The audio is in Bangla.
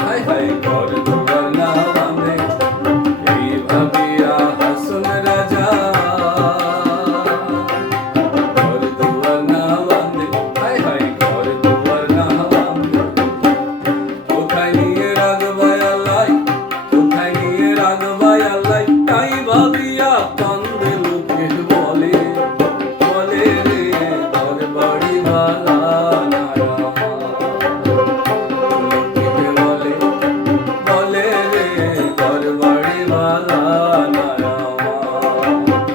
হায় হায় ঘর দুয়ার না বাঁধে এই ভাবিয়া হাসন রাজা ঘর দুয়ার না বাঁধে হায় হায় ঘর দুয়ার না বাঁধে কোথায় নিয়ে রাখবা আল্লাহ কোথায় নিয়ে রাখবা আল্লাহ তাই ভাবিয়া কান্দে লোকে বলে বলে রে ঘর বাড়ি ভালা না লোকে বলে বলে রে ঘর বাড়ি ভালা